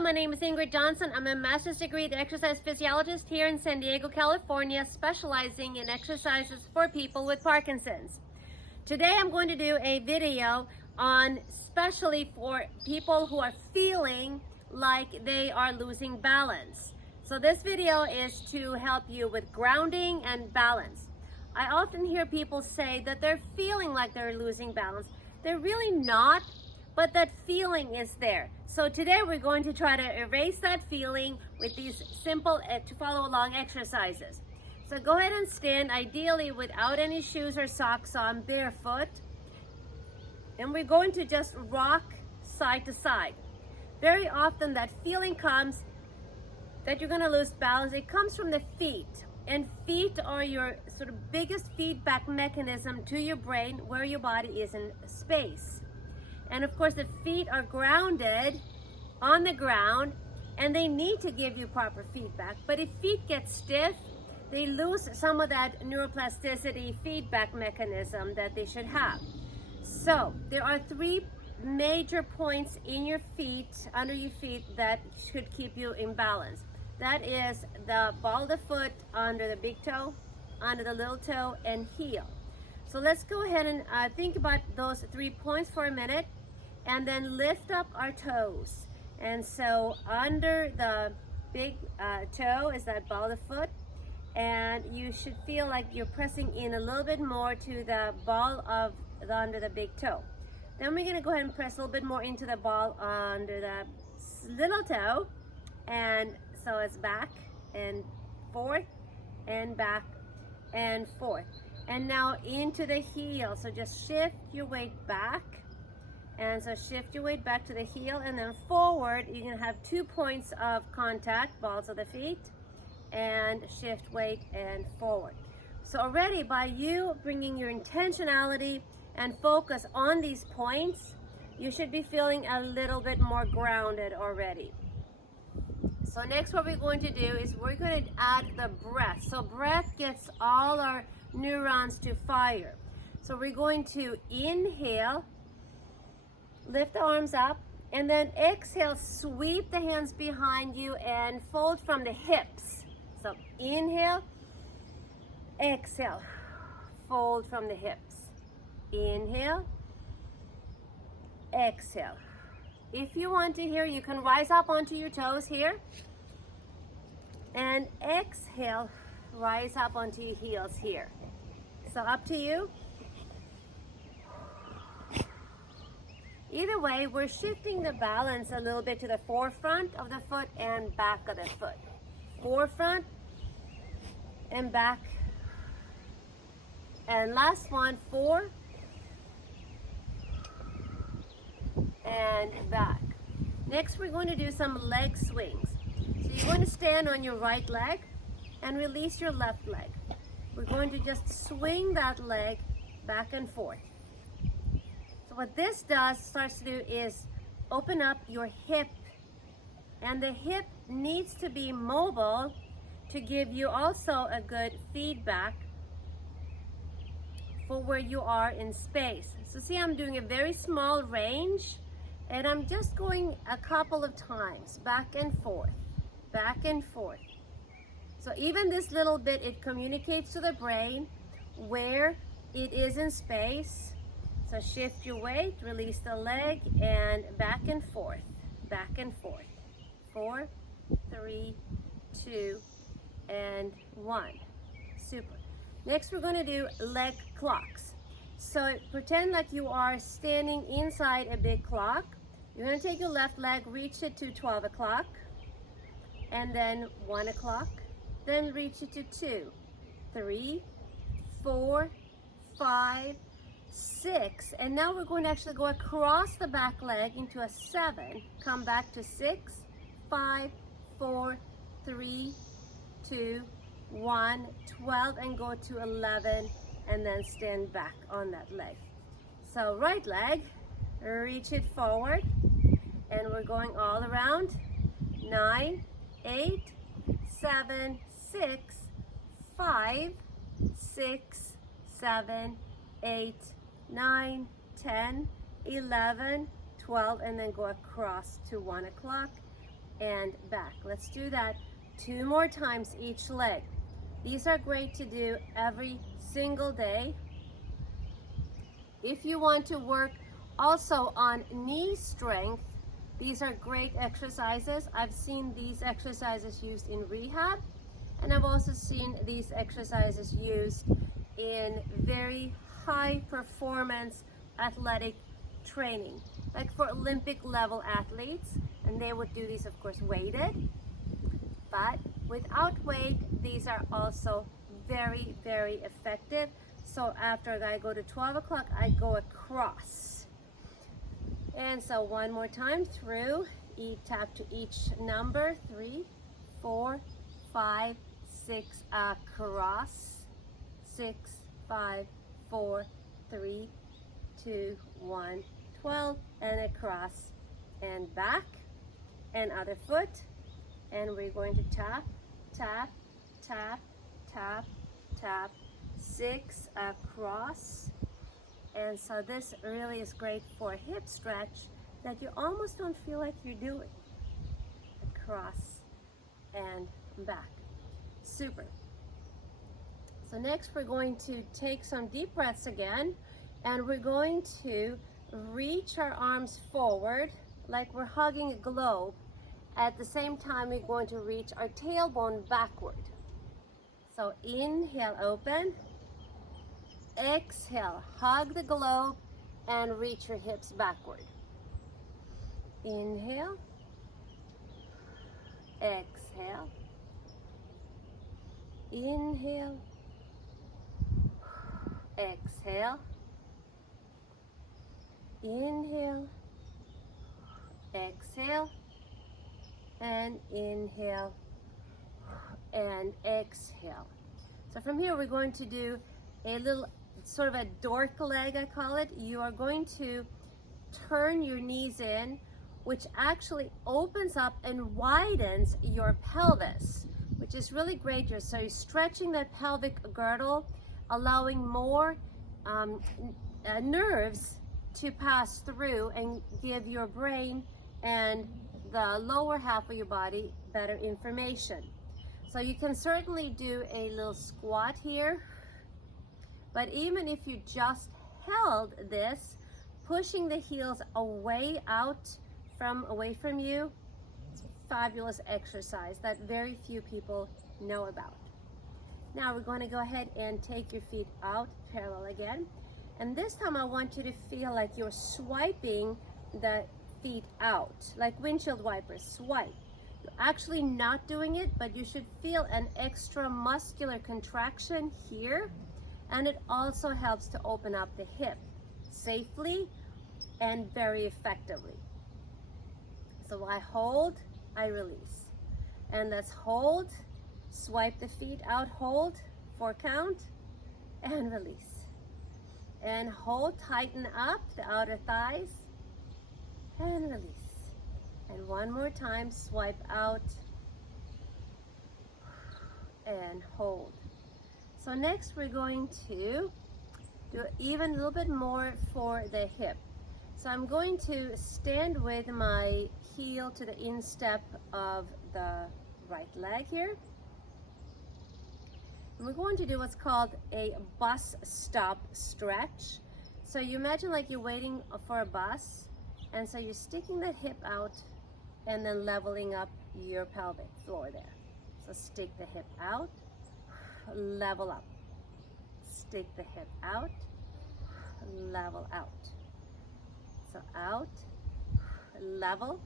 Hello, my name is Ingrid Johnson. I'm a master's degree exercise physiologist here in San Diego, California, specializing in exercises for people with Parkinson's. Today I'm going to do a video on especially for people who are feeling like they are losing balance. So this video is to help you with grounding and balance. I often hear people say that they're feeling like they're losing balance. They're really not, but that feeling is there. So today we're going to try to erase that feeling with these simple to follow along exercises. So go ahead and stand, ideally without any shoes or socks on, barefoot. And we're going to just rock side to side. Very often that feeling comes that you're going to lose balance. It comes from the feet. And feet are your sort of biggest feedback mechanism to your brain where your body is in space. And of course the feet are grounded on the ground and they need to give you proper feedback. But if feet get stiff, they lose some of that neuroplasticity feedback mechanism that they should have. So there are three major points in your feet, under your feet, that should keep you in balance. That is the ball of the foot, under the big toe, under the little toe, and heel. So let's go ahead and think about those 3 points for a minute, and then lift up our toes. And so under the big toe is that ball of the foot, and you should feel like you're pressing in a little bit more to the ball of under the big toe. Then we're gonna go ahead and press a little bit more into the ball under the little toe, and so it's back and forth and back and forth. And now into the heel. So just shift your weight back. And so shift your weight back to the heel, and then forward. You're gonna have 2 points of contact, balls of the feet, and shift weight and forward. So already by you bringing your intentionality and focus on these points, you should be feeling a little bit more grounded already. So next what we're going to do is we're going to add the breath. So breath gets all our neurons to fire. So we're going to inhale, lift the arms up, and then exhale, sweep the hands behind you and fold from the hips. So inhale, exhale, fold from the hips. Inhale, exhale. If you want to here, you can rise up onto your toes here. And exhale, rise up onto your heels here. So up to you. Either way, we're shifting the balance a little bit to the forefront of the foot and back of the foot. Forefront and back. And last one, 4 and back. Next, we're going to do some leg swings. So you're going to stand on your right leg and release your left leg. We're going to just swing that leg back and forth. So what this starts to do is open up your hip, and the hip needs to be mobile to give you also a good feedback for where you are in space. So see, I'm doing a very small range, and I'm just going a couple of times back and forth, back and forth. So even this little bit, it communicates to the brain where it is in space. So shift your weight, release the leg, and back and forth, back and forth. 4, 3, 2, and 1. Super. Next, we're going to do leg clocks. So pretend like you are standing inside a big clock. You're going to take your left leg, reach it to 12 o'clock, and then 1 o'clock, then reach it to 2, 3, 4, 5, 6, and now we're going to actually go across the back leg into a 7, come back to 6, 5, 4, 3, 2, 1, 12, and go to 11, and then stand back on that leg. So right leg, reach it forward, and we're going all around. 9, 8, 7, 6, 5, 6, 7, 8, 9, 10, 11, 12, and then go across to 1 o'clock, and back. Let's do that 2 more times each leg. These are great to do every single day. If you want to work also on knee strength, these are great exercises. I've seen these exercises used in rehab, and I've also seen these exercises used in very high performance athletic training, like for Olympic level athletes, and they would do these, of course, weighted. But without weight, these are also very, very effective. So after I go to 12 o'clock, I go across. And so one more time through, tap to each number, 3, 4, 5, 6, across, 6, 5, 4, 3, 2, 1, 12, and across, and back, and other foot. And we're going to tap, tap, tap, tap, tap, 6 across. And so this really is great for a hip stretch that you almost don't feel like you're doing. Across and back. Super. So next we're going to take some deep breaths again, and we're going to reach our arms forward like we're hugging a globe. At the same time, we're going to reach our tailbone backward. So inhale, open. Exhale, hug the globe and reach your hips backward. Inhale. Exhale. Inhale. Exhale. Inhale. Exhale. And inhale and exhale. So from here we're going to do a little sort of a dork leg, I call it. You are going to turn your knees in, which actually opens up and widens your pelvis, which is really great. So you're stretching that pelvic girdle, allowing more nerves to pass through and give your brain and the lower half of your body better information. So you can certainly do a little squat here, but even if you just held this, pushing the heels away from you, it's a fabulous exercise that very few people know about. Now we're going to go ahead and take your feet out parallel again, and this time I want you to feel like you're swiping the feet out, like windshield wipers, swipe. You're actually not doing it, but you should feel an extra muscular contraction here, and it also helps to open up the hip safely and very effectively. So I hold, I release, and let's hold, swipe the feet out, hold, 4 count, and release, and hold, tighten up the outer thighs, and release, and one more time, swipe out and hold. So next we're going to do even a little bit more for the hip. So I'm going to stand with my heel to the instep of the right leg here, and we're going to do what's called a bus stop stretch. So you imagine like you're waiting for a bus, and so you're sticking that hip out and then leveling up your pelvic floor there. So stick the hip out, level up. Stick the hip out, level out. So out, level,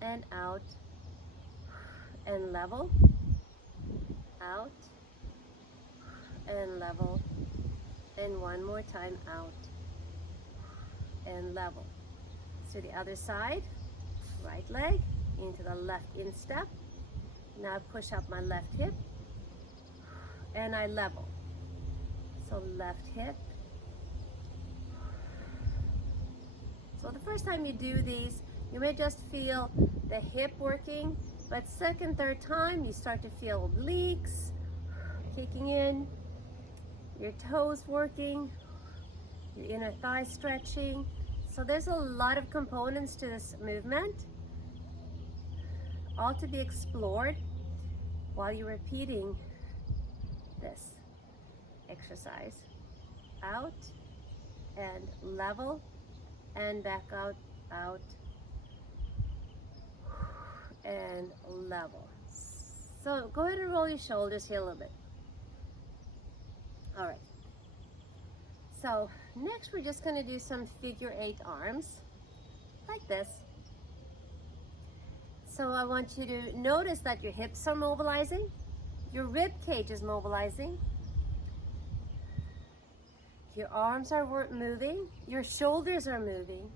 and out, and level, out, and level, and one more time, out, and level. So the other side, right leg into the left instep. Now push up my left hip, and I level. So left hip. So the first time you do these, you may just feel the hip working, but second, third time, you start to feel obliques kicking in, your toes working, your inner thigh stretching. So there's a lot of components to this movement. all to be explored while you're repeating this exercise. Out and level and back out, out and level. So go ahead and roll your shoulders here a little bit. All right. So next we're just going to do some figure 8 arms like this. So I want you to notice that your hips are mobilizing, your rib cage is mobilizing, your arms are moving, your shoulders are moving,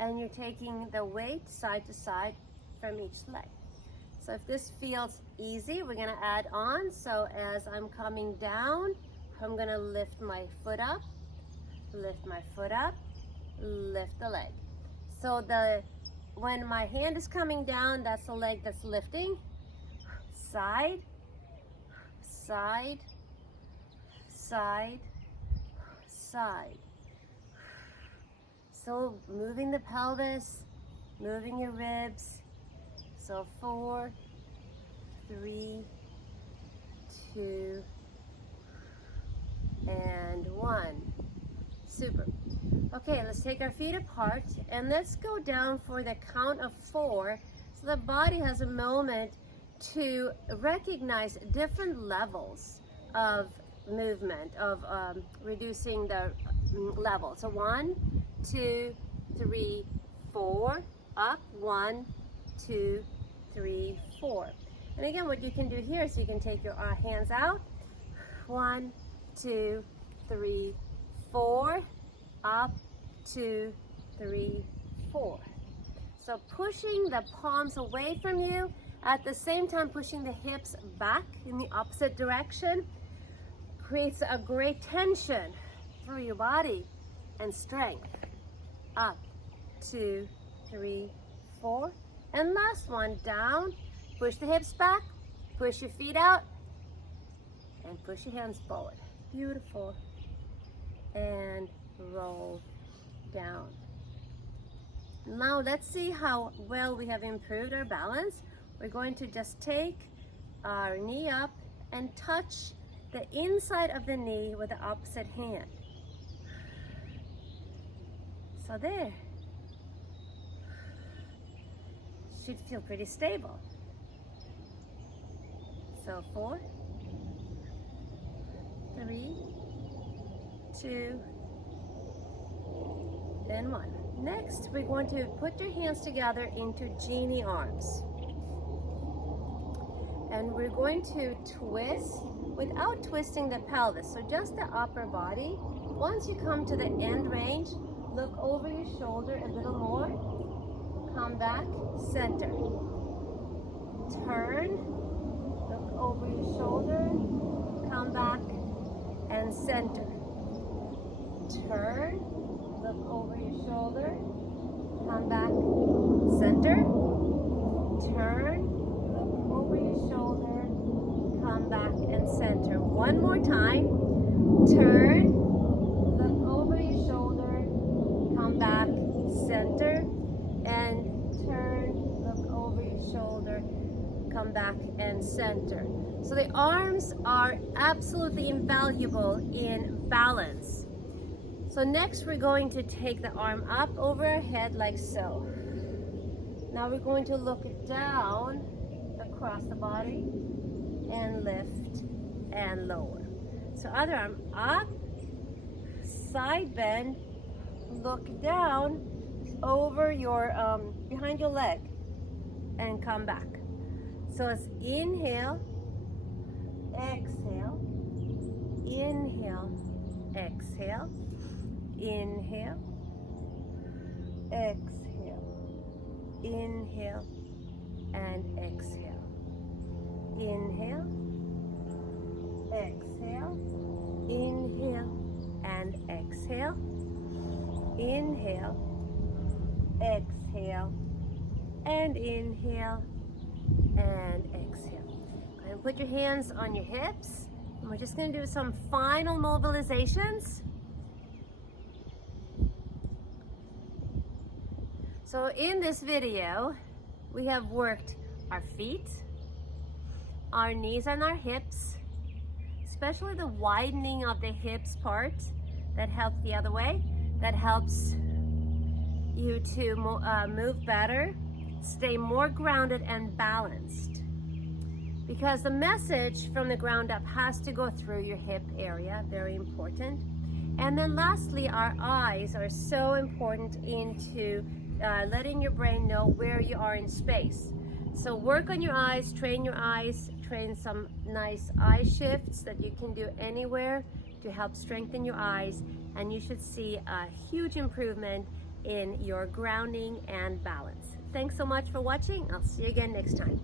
and you're taking the weight side to side from each leg. So if this feels easy, we're going to add on. So as I'm coming down, I'm going to lift my foot up, lift my foot up, lift the leg. So when my hand is coming down, that's the leg that's lifting. Side, side, side, side. So moving the pelvis, moving your ribs. So 4, 3, 2, and 1. Super. Okay, let's take our feet apart and let's go down for the count of 4 so the body has a moment to recognize different levels of movement, of reducing the level. So 1, 2, 3, 4, up, 1, 2, 3, 4. And again, what you can do here is you can take your hands out, 1, 2, 3, 4, up, 2, 3, 4. So pushing the palms away from you, at the same time pushing the hips back in the opposite direction, creates a great tension through your body and strength. Up, 2, 3, 4. And last one, down, push the hips back, push your feet out, and push your hands forward. Beautiful. And roll down. Now let's see how well we have improved our balance. We're going to just take our knee up and touch the inside of the knee with the opposite hand. So there. Should feel pretty stable. So 4, 3, 2, and 1. Next, we're going to put your hands together into genie arms. And we're going to twist without twisting the pelvis, so just the upper body. Once you come to the end range, look over your shoulder a little more, come back, center. Turn, look over your shoulder, come back, and center. Turn, look over your shoulder, come back, center. Turn, look over your shoulder, come back and center. One more time. Turn, look over your shoulder, come back, center, and turn, look over your shoulder, come back and center. So the arms are absolutely invaluable in balance. So next we're going to take the arm up over our head like so. Now we're going to look down across the body and lift and lower. So other arm up, side bend, look down over your, behind your leg and come back. So it's inhale, exhale, inhale, exhale, inhale, exhale, inhale, and exhale. Inhale, exhale, inhale, and exhale. Inhale, exhale, and inhale, and exhale. Go ahead and put your hands on your hips. And we're just going to do some final mobilizations. So in this video, we have worked our feet, our knees and our hips, especially the widening of the hips part. That helps the other way. That helps you to move better, stay more grounded and balanced. Because the message from the ground up has to go through your hip area, very important. And then lastly, our eyes are so important into letting your brain know where you are in space. So work on your eyes, train some nice eye shifts that you can do anywhere to help strengthen your eyes, and you should see a huge improvement in your grounding and balance. Thanks so much for watching. I'll see you again next time.